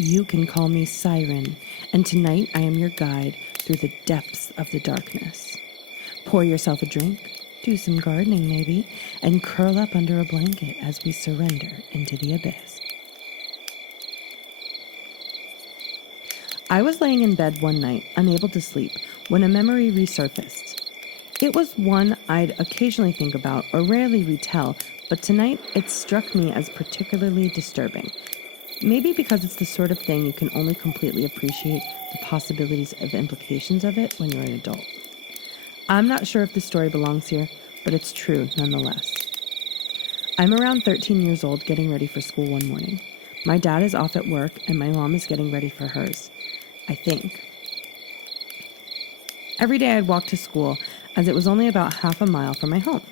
You can call me Siren, and tonight I am your guide through the depths of the darkness. Pour yourself a drink, do some gardening maybe, and curl up under a blanket as we surrender into the abyss. I was laying in bed one night, unable to sleep, when a memory resurfaced. It was one I'd occasionally think about or rarely retell, but tonight it struck me as particularly disturbing. Maybe because it's the sort of thing you can only completely appreciate the possibilities of implications of it when you're an adult. I'm not sure if the story belongs here, but it's true nonetheless. I'm around 13 years old getting ready for school one morning. My dad is off at work and my mom is getting ready for hers. I think. Every day I'd walk to school, as it was only about half a mile from my home.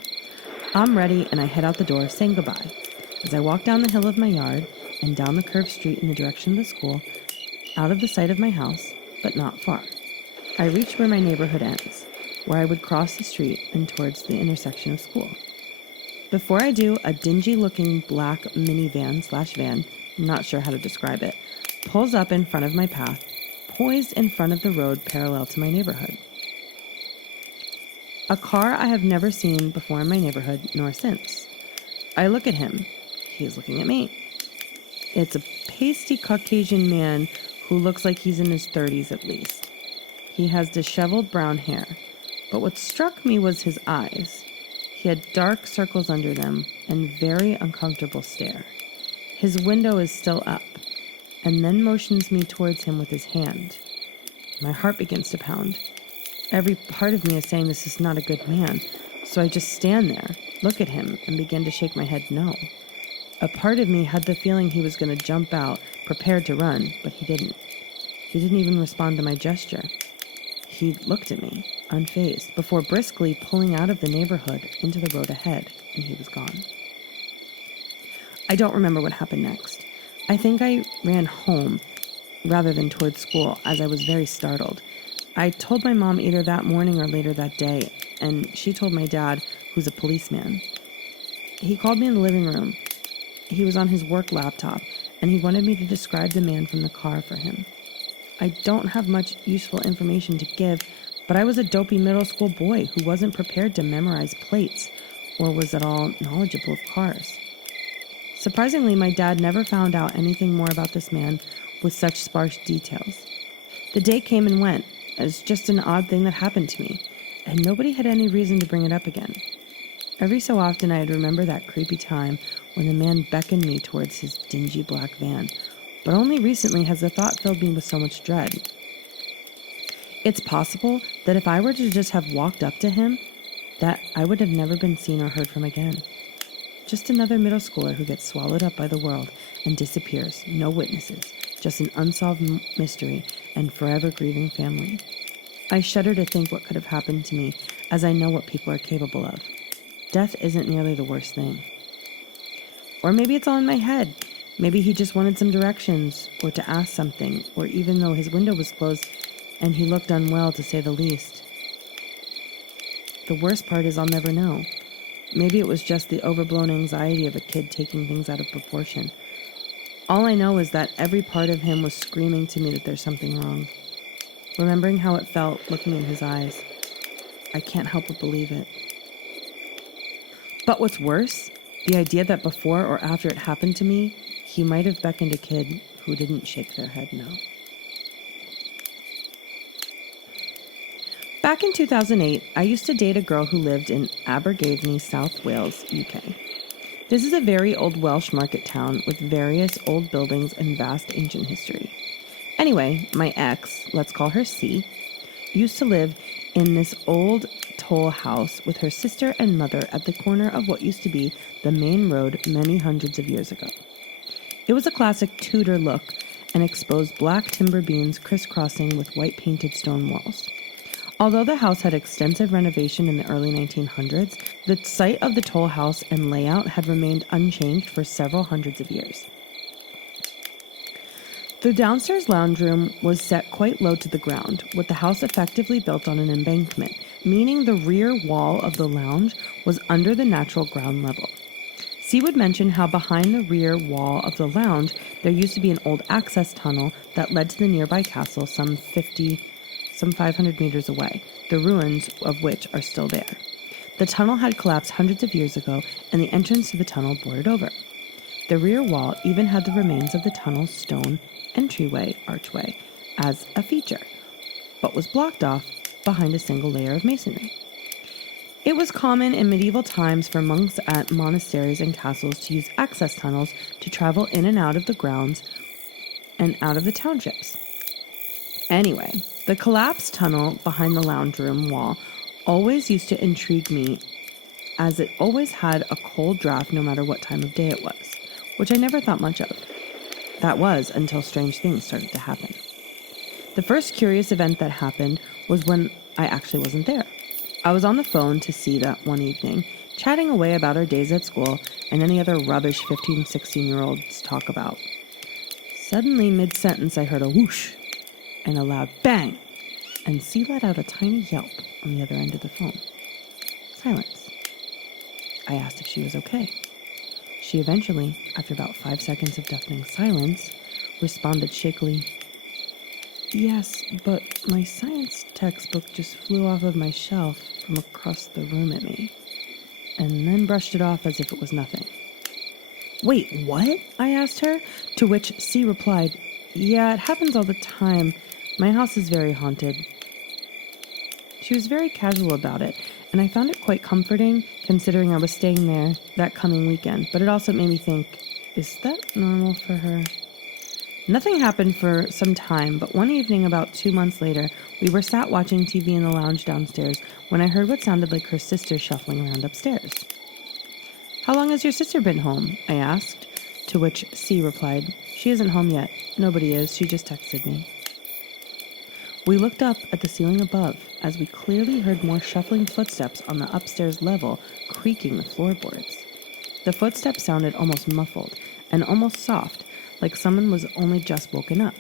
I'm ready and I head out the door saying goodbye. As I walk down the hill of my yard and down the curved street in the direction of the school, out of the sight of my house, but not far, I reach where my neighborhood ends, where I would cross the street and towards the intersection of school. Before I do, a dingy-looking black minivan/van, not sure how to describe it, pulls up in front of my path, poised in front of the road parallel to my neighborhood. A car I have never seen before in my neighborhood, nor since. I look at him. He is looking at me. It's a pasty Caucasian man who looks like he's in his 30s at least. He has disheveled brown hair, but what struck me was his eyes. He had dark circles under them and very uncomfortable stare. His window is still up, and then motions me towards him with his hand. My heart begins to pound. Every part of me is saying this is not a good man, so I just stand there, look at him, and begin to shake my head no. A part of me had the feeling he was going to jump out, prepared to run, but he didn't. He didn't even respond to my gesture. He looked at me, unfazed, before briskly pulling out of the neighborhood into the road ahead, and he was gone. I don't remember what happened next. I think I ran home rather than towards school, as I was very startled. I told my mom either that morning or later that day, and she told my dad, who's a policeman. He called me in the living room. He was on his work laptop, and he wanted me to describe the man from the car for him. I don't have much useful information to give, but I was a dopey middle school boy who wasn't prepared to memorize plates or was at all knowledgeable of cars. Surprisingly, my dad never found out anything more about this man with such sparse details. The day came and went as just an odd thing that happened to me, and nobody had any reason to bring it up again. Every so often I'd remember that creepy time when the man beckoned me towards his dingy black van, but only recently has the thought filled me with so much dread. It's possible that if I were to just have walked up to him, that I would have never been seen or heard from again. Just another middle schooler who gets swallowed up by the world and disappears, no witnesses, just an unsolved mystery and forever grieving family. I shudder to think what could have happened to me, as I know what people are capable of. Death isn't nearly the worst thing. Or maybe it's all in my head. Maybe he just wanted some directions, or to ask something, or even though his window was closed and he looked unwell to say the least. The worst part is I'll never know. Maybe it was just the overblown anxiety of a kid taking things out of proportion. All I know is that every part of him was screaming to me that there's something wrong. Remembering how it felt looking in his eyes, I can't help but believe it. But what's worse, the idea that before or after it happened to me, he might have beckoned a kid who didn't shake their head no. Back in 2008, I used to date a girl who lived in Abergavenny, South Wales, UK. This is a very old Welsh market town with various old buildings and vast ancient history. Anyway, my ex, let's call her C, used to live in this old toll house with her sister and mother at the corner of what used to be the main road many hundreds of years ago. It was a classic Tudor look and exposed black timber beams crisscrossing with white painted stone walls. Although the house had extensive renovation in the early 1900s, the site of the toll house and layout had remained unchanged for several hundreds of years. The downstairs lounge room was set quite low to the ground, with the house effectively built on an embankment, meaning the rear wall of the lounge was under the natural ground level. C would mention how behind the rear wall of the lounge, there used to be an old access tunnel that led to the nearby castle some 500 meters away, the ruins of which are still there. The tunnel had collapsed hundreds of years ago, and the entrance to the tunnel boarded over. The rear wall even had the remains of the tunnel's stone archway, as a feature, but was blocked off behind a single layer of masonry. It was common in medieval times for monks at monasteries and castles to use access tunnels to travel in and out of the grounds and out of the townships. Anyway, the collapsed tunnel behind the lounge room wall always used to intrigue me, as it always had a cold draft no matter what time of day it was, which I never thought much of. That was until strange things started to happen. The first curious event that happened was when I actually wasn't there. I was on the phone to C that one evening, chatting away about our days at school and any other rubbish 15, 16-year-olds talk about. Suddenly, mid-sentence, I heard a whoosh and a loud bang, and C let out a tiny yelp on the other end of the phone. Silence. I asked if she was okay. She eventually, after about 5 seconds of deafening silence, responded shakily, "Yes, but my science textbook just flew off of my shelf from across the room at me," and then brushed it off as if it was nothing. "Wait, what?" I asked her, to which C replied, "Yeah, it happens all the time. My house is very haunted." She was very casual about it, and I found it quite comforting considering I was staying there that coming weekend, but it also made me think, is that normal for her? Nothing happened for some time, but one evening about 2 months later, we were sat watching TV in the lounge downstairs when I heard what sounded like her sister shuffling around upstairs. "How long has your sister been home?" I asked, to which C replied, "She isn't home yet. Nobody is. She just texted me." We looked up at the ceiling above as we clearly heard more shuffling footsteps on the upstairs level, creaking the floorboards. The footsteps sounded almost muffled and almost soft, like someone was only just woken up.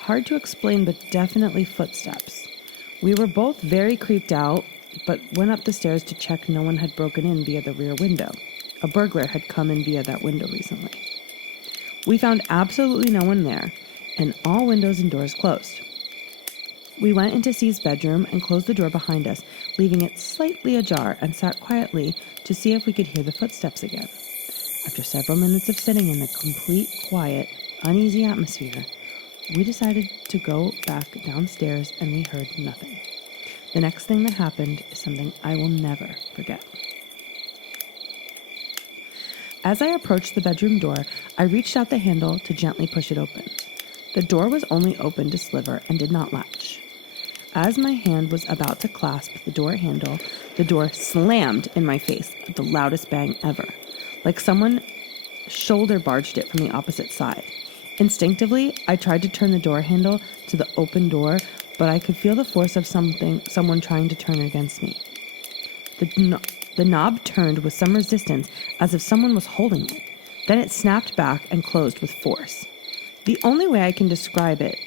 Hard to explain, but definitely footsteps. We were both very creeped out, but went up the stairs to check no one had broken in via the rear window. A burglar had come in via that window recently. We found absolutely no one there, and all windows and doors closed. We went into C's bedroom and closed the door behind us, leaving it slightly ajar, and sat quietly to see if we could hear the footsteps again. After several minutes of sitting in the complete, quiet, uneasy atmosphere, we decided to go back downstairs, and we heard nothing. The next thing that happened is something I will never forget. As I approached the bedroom door, I reached out the handle to gently push it open. The door was only open to sliver and did not latch. As my hand was about to clasp the door handle, the door slammed in my face at the loudest bang ever, like someone shoulder barged it from the opposite side. Instinctively, I tried to turn the door handle to the open door, but I could feel the force of someone trying to turn it against me. The knob turned with some resistance, as if someone was holding it. Then it snapped back and closed with force. The only way I can describe it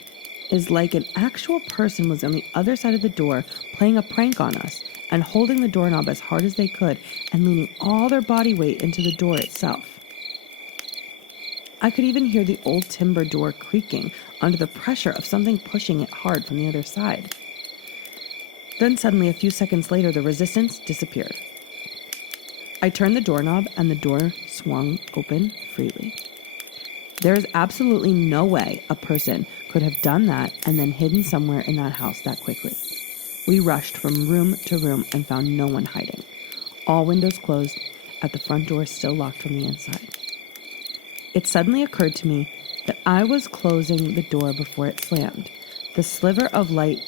is like an actual person was on the other side of the door playing a prank on us and holding the doorknob as hard as they could and leaning all their body weight into the door itself. I could even hear the old timber door creaking under the pressure of something pushing it hard from the other side. Then suddenly, a few seconds later, the resistance disappeared. I turned the doorknob and the door swung open freely. There is absolutely no way a person could have done that and then hidden somewhere in that house that quickly. We rushed from room to room and found no one hiding. All windows closed, at the front door still locked from the inside. It suddenly occurred to me that I was closing the door before it slammed. The sliver of light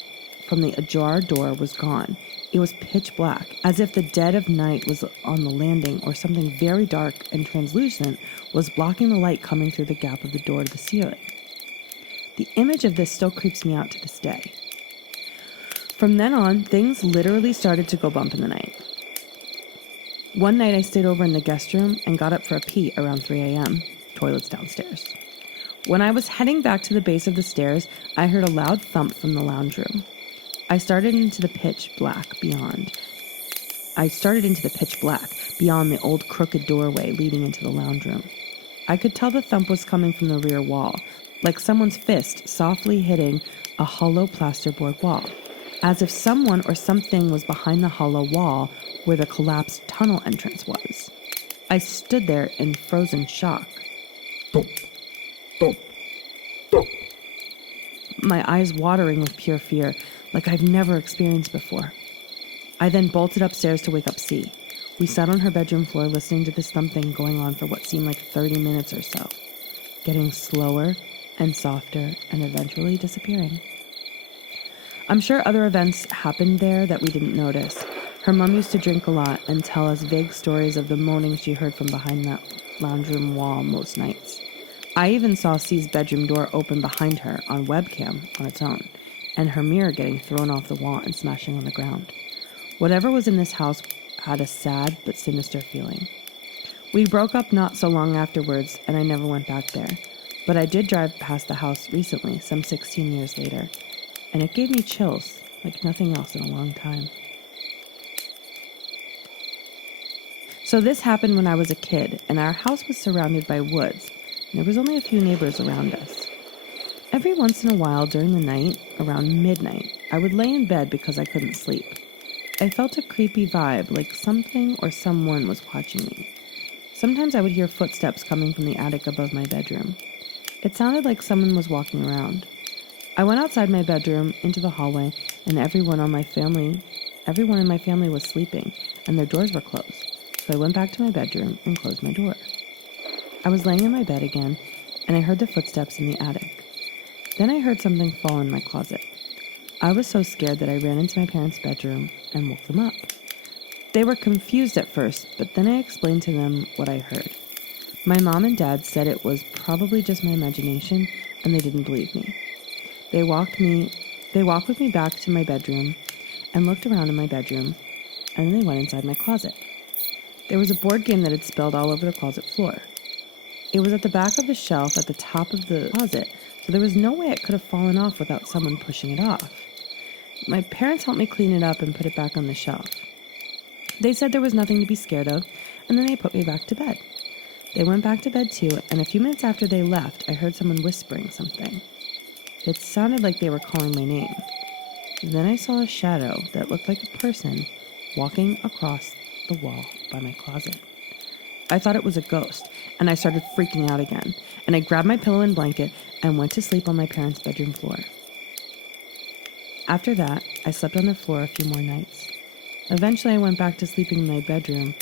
from the ajar door was gone. It was pitch black, as if the dead of night was on the landing, or something very dark and translucent was blocking the light coming through the gap of the door to the ceiling. The image of this still creeps me out to this day. From then on, things literally started to go bump in the night. One night I stayed over in the guest room and got up for a pee around 3 a.m., toilets downstairs. When I was heading back to the base of the stairs, I heard a loud thump from the lounge room. I started into the pitch black beyond beyond the old crooked doorway leading into the lounge room. I could tell the thump was coming from the rear wall, like someone's fist softly hitting a hollow plasterboard wall, as if someone or something was behind the hollow wall where the collapsed tunnel entrance was. I stood there in frozen shock. Thump, thump, thump. My eyes watering with pure fear, like I've never experienced before. I then bolted upstairs to wake up C. We sat on her bedroom floor listening to this thumping going on for what seemed like 30 minutes or so, getting slower and softer and eventually disappearing. I'm sure other events happened there that we didn't notice. Her mom used to drink a lot and tell us vague stories of the moaning she heard from behind that lounge room wall most nights. I even saw C's bedroom door open behind her on webcam on its own, and her mirror getting thrown off the wall and smashing on the ground. Whatever was in this house had a sad but sinister feeling. We broke up not so long afterwards, and I never went back there. But I did drive past the house recently, some 16 years later, and it gave me chills like nothing else in a long time. So this happened when I was a kid, and our house was surrounded by woods. There was only a few neighbors around us. Every once in a while during the night, around midnight, I would lay in bed because I couldn't sleep. I felt a creepy vibe, like something or someone was watching me. Sometimes I would hear footsteps coming from the attic above my bedroom. It sounded like someone was walking around. I went outside my bedroom into the hallway, and everyone in my family was sleeping, and their doors were closed. So I went back to my bedroom and closed my door. I was laying in my bed again, and I heard the footsteps in the attic. Then I heard something fall in my closet. I was so scared that I ran into my parents' bedroom and woke them up. They were confused at first, but then I explained to them what I heard. My mom and dad said it was probably just my imagination, and they didn't believe me. They walked with me back to my bedroom and looked around in my bedroom, and then they went inside my closet. There was a board game that had spilled all over the closet floor. It was at the back of the shelf at the top of the closet, so there was no way it could have fallen off without someone pushing it off. My parents helped me clean it up and put it back on the shelf. They said there was nothing to be scared of, and then they put me back to bed. They went back to bed too, and a few minutes after they left, I heard someone whispering something. It sounded like they were calling my name. Then I saw a shadow that looked like a person walking across the wall by my closet. I thought it was a ghost, and I started freaking out again, and I grabbed my pillow and blanket and went to sleep on my parents' bedroom floor. After that, I slept on the floor a few more nights. Eventually, I went back to sleeping in my bedroom,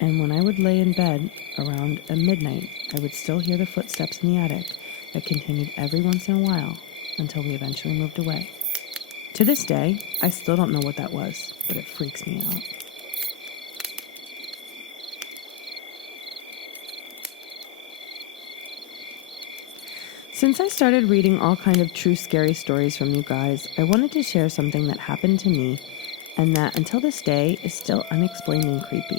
and when I would lay in bed around midnight, I would still hear the footsteps in the attic that continued every once in a while until we eventually moved away. To this day, I still don't know what that was, but it freaks me out. Since I started reading all kind of true scary stories from you guys, I wanted to share something that happened to me and that until this day is still unexplained and creepy.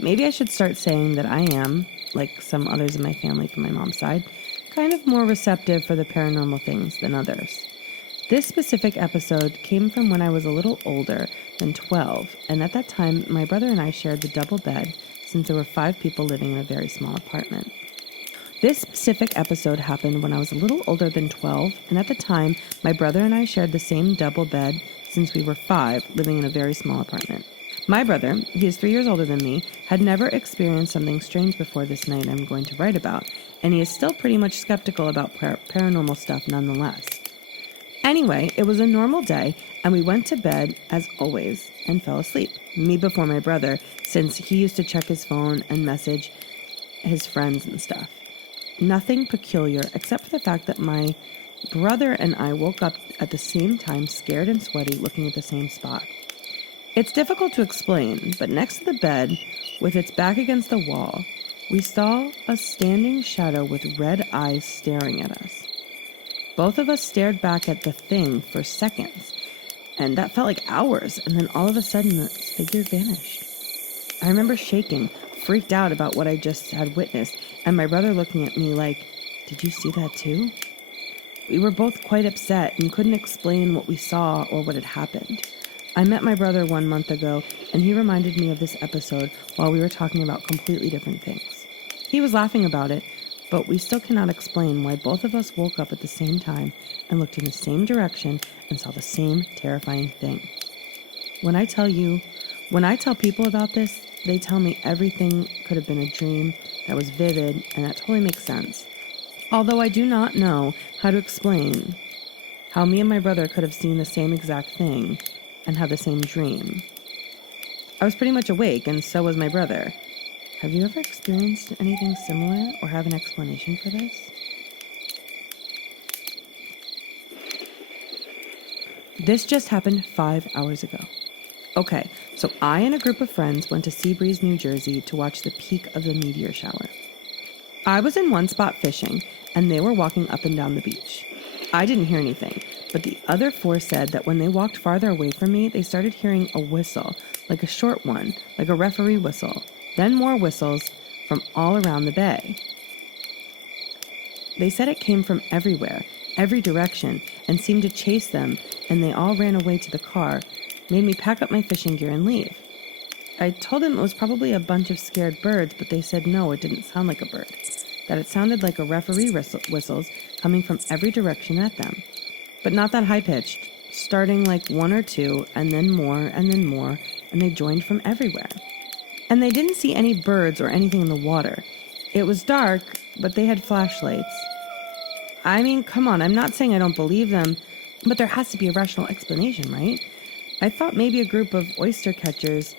Maybe I should start saying that I am, like some others in my family from my mom's side, kind of more receptive for the paranormal things than others. This specific episode came from when I was a little older than 12, and at that time my brother and I shared the double bed since there were 5 people living in a very small apartment. This specific episode happened when I was a little older than 12, and at the time, my brother and I shared the same double bed since we were 5, living in a very small apartment. My brother, he is 3 years older than me, had never experienced something strange before this night I'm going to write about, and he is still pretty much skeptical about paranormal stuff nonetheless. Anyway, it was a normal day, and we went to bed, as always, and fell asleep. Me before my brother, since he used to check his phone and message his friends and stuff. Nothing peculiar, except for the fact that my brother and I woke up at the same time, scared and sweaty, looking at the same spot. It's difficult to explain, but next to the bed, with its back against the wall, we saw a standing shadow with red eyes staring at us. Both of us stared back at the thing for seconds, and that felt like hours, and then all of a sudden the figure vanished. I remember shaking, freaked out about what I just had witnessed, and my brother looking at me like, "Did you see that too?" We were both quite upset and couldn't explain what we saw or what had happened. I met my brother 1 month ago, and he reminded me of this episode while we were talking about completely different things. He was laughing about it, but we still cannot explain why both of us woke up at the same time and looked in the same direction and saw the same terrifying thing. When I tell people about this, they tell me everything could have been a dream that was vivid, and that totally makes sense. Although I do not know how to explain how me and my brother could have seen the same exact thing and had the same dream. I was pretty much awake, and so was my brother. Have you ever experienced anything similar or have an explanation for this? This just happened 5 hours ago. Okay, so I and a group of friends went to Seabreeze, New Jersey to watch the peak of the meteor shower. I was in one spot fishing, and they were walking up and down the beach. I didn't hear anything, but the other four said that when they walked farther away from me, they started hearing a whistle, like a short one, like a referee whistle, then more whistles from all around the bay. They said it came from everywhere, every direction, and seemed to chase them, and they all ran away to the car, made me pack up my fishing gear and leave. I told them it was probably a bunch of scared birds, but they said no, it didn't sound like a bird, that it sounded like a referee whistles coming from every direction at them, but not that high-pitched, starting like one or two, and then more, and they joined from everywhere. And they didn't see any birds or anything in the water. It was dark, but they had flashlights. I mean, come on, I'm not saying I don't believe them, but there has to be a rational explanation, right? I thought maybe a group of oyster catchers,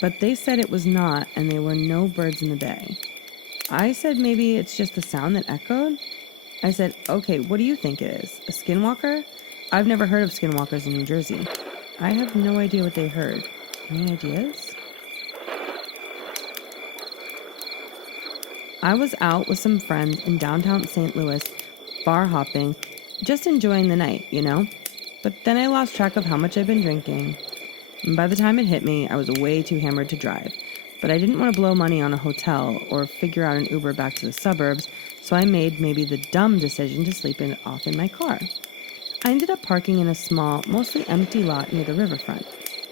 but they said it was not, and there were no birds in the bay. I said maybe it's just the sound that echoed. I said, okay, what do you think it is? A skinwalker? I've never heard of skinwalkers in New Jersey. I have no idea what they heard. Any ideas? I was out with some friends in downtown St. Louis, bar hopping, just enjoying the night, you know? But then I lost track of how much I'd been drinking. And by the time it hit me, I was way too hammered to drive. But I didn't want to blow money on a hotel or figure out an Uber back to the suburbs, so I made maybe the dumb decision to sleep off in my car. I ended up parking in a small, mostly empty lot near the riverfront.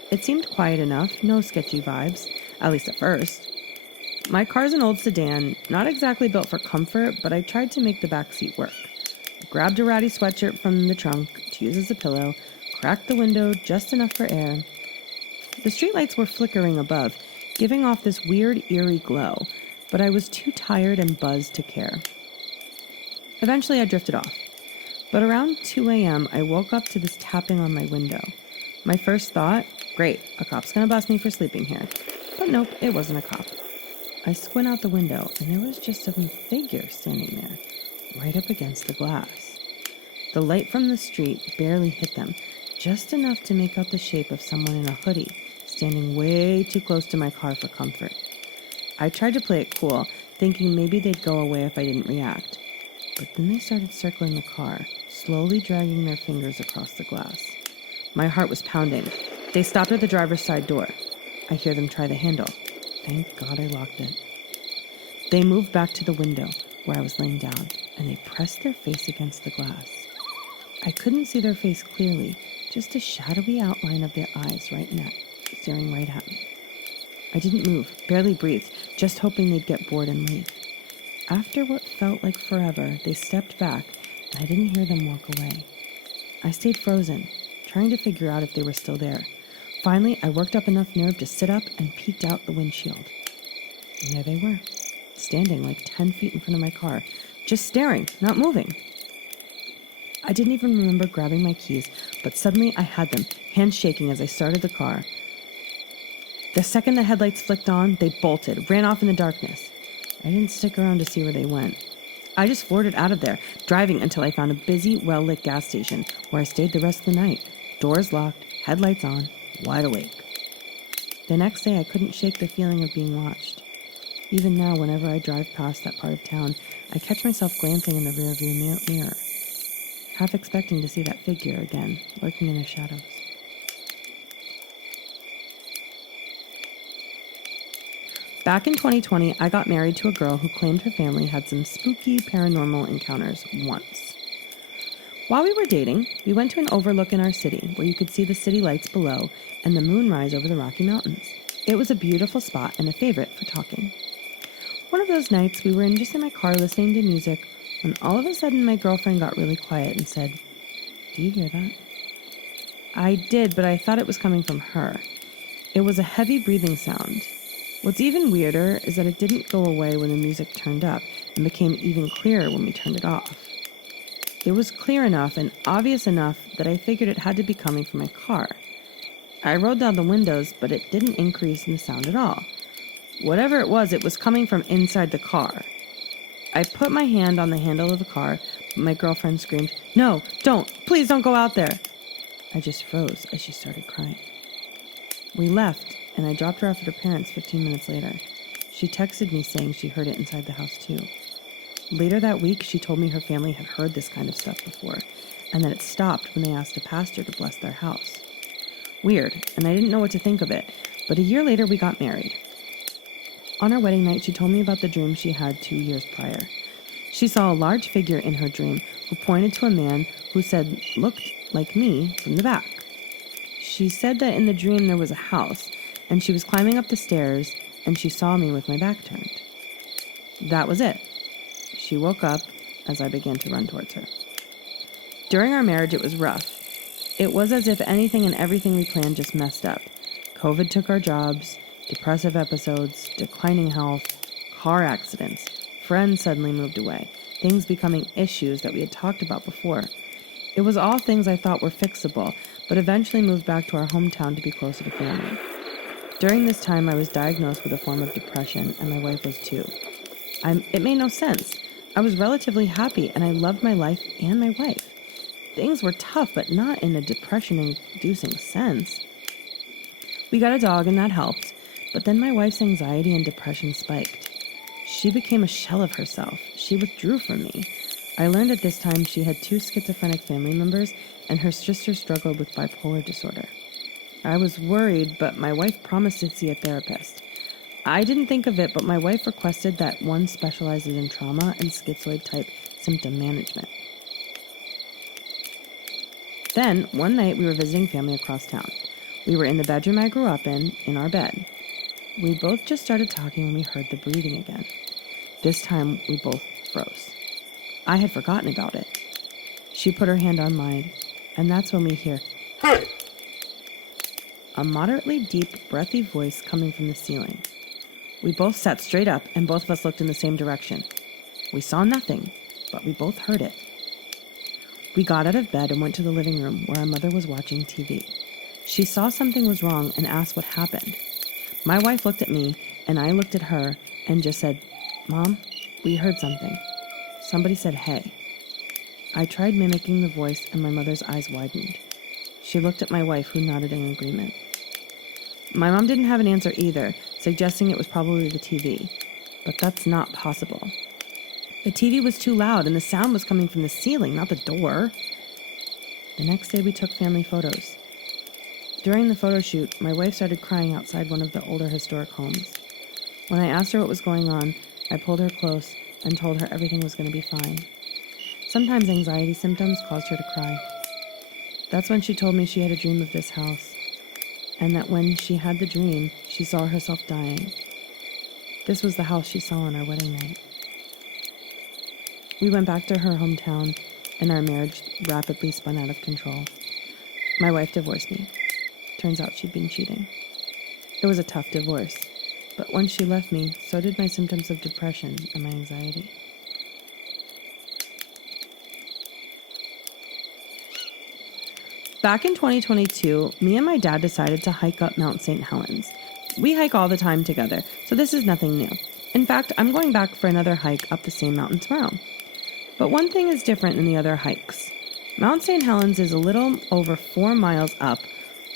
It seemed quiet enough, no sketchy vibes, at least at first. My car's an old sedan, not exactly built for comfort, but I tried to make the back seat work. I grabbed a ratty sweatshirt from the trunk to use as a pillow, cracked the window just enough for air. The streetlights were flickering above, giving off this weird, eerie glow, but I was too tired and buzzed to care. Eventually, I drifted off. But around 2 a.m., I woke up to this tapping on my window. My first thought, great, a cop's gonna bust me for sleeping here. But nope, it wasn't a cop. I squint out the window, and there was just some figure standing there, right up against the glass. The light from the street barely hit them, just enough to make out the shape of someone in a hoodie, standing way too close to my car for comfort. I tried to play it cool, thinking maybe they'd go away if I didn't react. But then they started circling the car, slowly dragging their fingers across the glass. My heart was pounding. They stopped at the driver's side door. I hear them try the handle. Thank God I locked it. They moved back to the window, where I was laying down, and they pressed their face against the glass. I couldn't see their face clearly, just a shadowy outline of their eyes right neck, staring right at me. I didn't move, barely breathed, just hoping they'd get bored and leave. After what felt like forever, they stepped back, and I didn't hear them walk away. I stayed frozen, trying to figure out if they were still there. Finally, I worked up enough nerve to sit up and peeked out the windshield. And there they were, standing like 10 feet in front of my car, just staring, not moving. I didn't even remember grabbing my keys, but suddenly I had them, hands shaking as I started the car. The second the headlights flicked on, they bolted, ran off in the darkness. I didn't stick around to see where they went. I just flirted out of there, driving until I found a busy, well-lit gas station, where I stayed the rest of the night. Doors locked, headlights on, wide awake. The next day, I couldn't shake the feeling of being watched. Even now, whenever I drive past that part of town, I catch myself glancing in the rearview mirror, half expecting to see that figure again, lurking in the shadows. Back in 2020, I got married to a girl who claimed her family had some spooky paranormal encounters once. While we were dating, we went to an overlook in our city where you could see the city lights below and the moon rise over the Rocky Mountains. It was a beautiful spot and a favorite for talking. One of those nights, we were just in my car listening to music when all of a sudden my girlfriend got really quiet and said, "Do you hear that?" I did, but I thought it was coming from her. It was a heavy breathing sound. What's even weirder is that it didn't go away when the music turned up and became even clearer when we turned it off. It was clear enough and obvious enough that I figured it had to be coming from my car. I rolled down the windows, but it didn't increase in the sound at all. Whatever it was coming from inside the car. I put my hand on the handle of the car, but my girlfriend screamed, "No, don't! Please don't go out there!" I just froze as she started crying. We left, and I dropped her off at her parents 15 minutes later. She texted me saying she heard it inside the house too. Later that week, she told me her family had heard this kind of stuff before, and that it stopped when they asked a pastor to bless their house. Weird, and I didn't know what to think of it, but a year later we got married. On our wedding night, she told me about the dream she had 2 years prior. She saw a large figure in her dream who pointed to a man who said looked like me from the back. She said that in the dream there was a house, and she was climbing up the stairs, and she saw me with my back turned. That was it. She woke up as I began to run towards her. During our marriage, it was rough. It was as if anything and everything we planned just messed up. COVID took our jobs, depressive episodes, declining health, car accidents, friends suddenly moved away, things becoming issues that we had talked about before. It was all things I thought were fixable, but eventually moved back to our hometown to be closer to family. During this time, I was diagnosed with a form of depression, and my wife was too. It made no sense. I was relatively happy, and I loved my life and my wife. Things were tough, but not in a depression-inducing sense. We got a dog, and that helped, but then my wife's anxiety and depression spiked. She became a shell of herself. She withdrew from me. I learned at this time she had 2 schizophrenic family members, and her sister struggled with bipolar disorder. I was worried, but my wife promised to see a therapist. I didn't think of it, but my wife requested that one specializes in trauma and schizoid-type symptom management. Then, one night, we were visiting family across town. We were in the bedroom I grew up in our bed. We both just started talking when we heard the breathing again. This time, we both froze. I had forgotten about it. She put her hand on mine, and that's when we hear, Hey! A moderately deep, breathy voice coming from the ceiling. We both sat straight up, and both of us looked in the same direction. We saw nothing, but we both heard it. We got out of bed and went to the living room where our mother was watching TV. She saw something was wrong and asked what happened. My wife looked at me, and I looked at her and just said, "Mom, we heard something." Somebody said, "Hey." I tried mimicking the voice, and my mother's eyes widened. She looked at my wife, who nodded in agreement. My mom didn't have an answer either, suggesting it was probably the TV. But that's not possible. The TV was too loud, and the sound was coming from the ceiling, not the door. The next day, we took family photos. During the photo shoot, my wife started crying outside one of the older historic homes. When I asked her what was going on, I pulled her close and told her everything was going to be fine. Sometimes anxiety symptoms caused her to cry. That's when she told me she had a dream of this house, and that when she had the dream, she saw herself dying. This was the house she saw on our wedding night. We went back to her hometown, and our marriage rapidly spun out of control. My wife divorced me. Turns out she'd been cheating. It was a tough divorce, but once she left me, so did my symptoms of depression and my anxiety. Back in 2022, me and my dad decided to hike up Mount St. Helens. We hike all the time together, so this is nothing new. In fact, I'm going back for another hike up the same mountain tomorrow. But one thing is different than the other hikes. Mount St. Helens is a little over 4 miles up,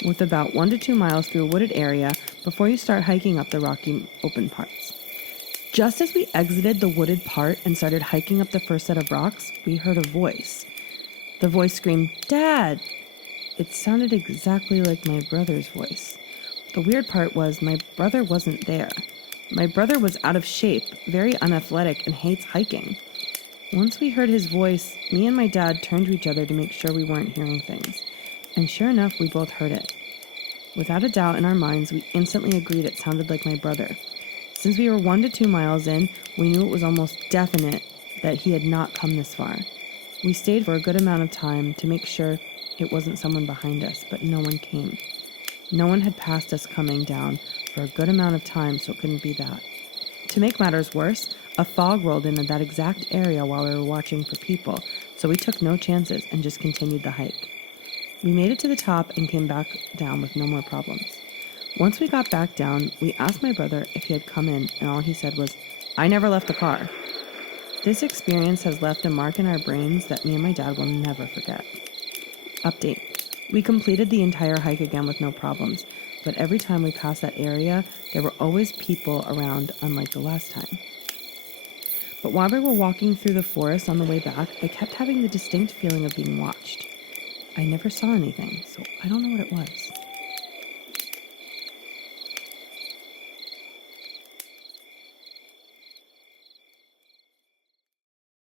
with about 1 to 2 miles through a wooded area before you start hiking up the rocky open parts. Just as we exited the wooded part and started hiking up the first set of rocks, we heard a voice. The voice screamed, "Dad!" It sounded exactly like my brother's voice. The weird part was my brother wasn't there. My brother was out of shape, very unathletic, and hates hiking. Once we heard his voice, me and my dad turned to each other to make sure we weren't hearing things. And sure enough, we both heard it. Without a doubt in our minds, we instantly agreed it sounded like my brother. Since we were 1 to 2 miles in, we knew it was almost definite that he had not come this far. We stayed for a good amount of time to make sure it wasn't someone behind us, but no one came. No one had passed us coming down for a good amount of time, so it couldn't be that. To make matters worse, a fog rolled in at that exact area while we were watching for people, so we took no chances and just continued the hike. We made it to the top and came back down with no more problems. Once we got back down, we asked my brother if he had come in, and all he said was, "I never left the car." This experience has left a mark in our brains that me and my dad will never forget. Update. We completed the entire hike again with no problems, but every time we passed that area, there were always people around, unlike the last time. But while we were walking through the forest on the way back, I kept having the distinct feeling of being watched. I never saw anything, so I don't know what it was.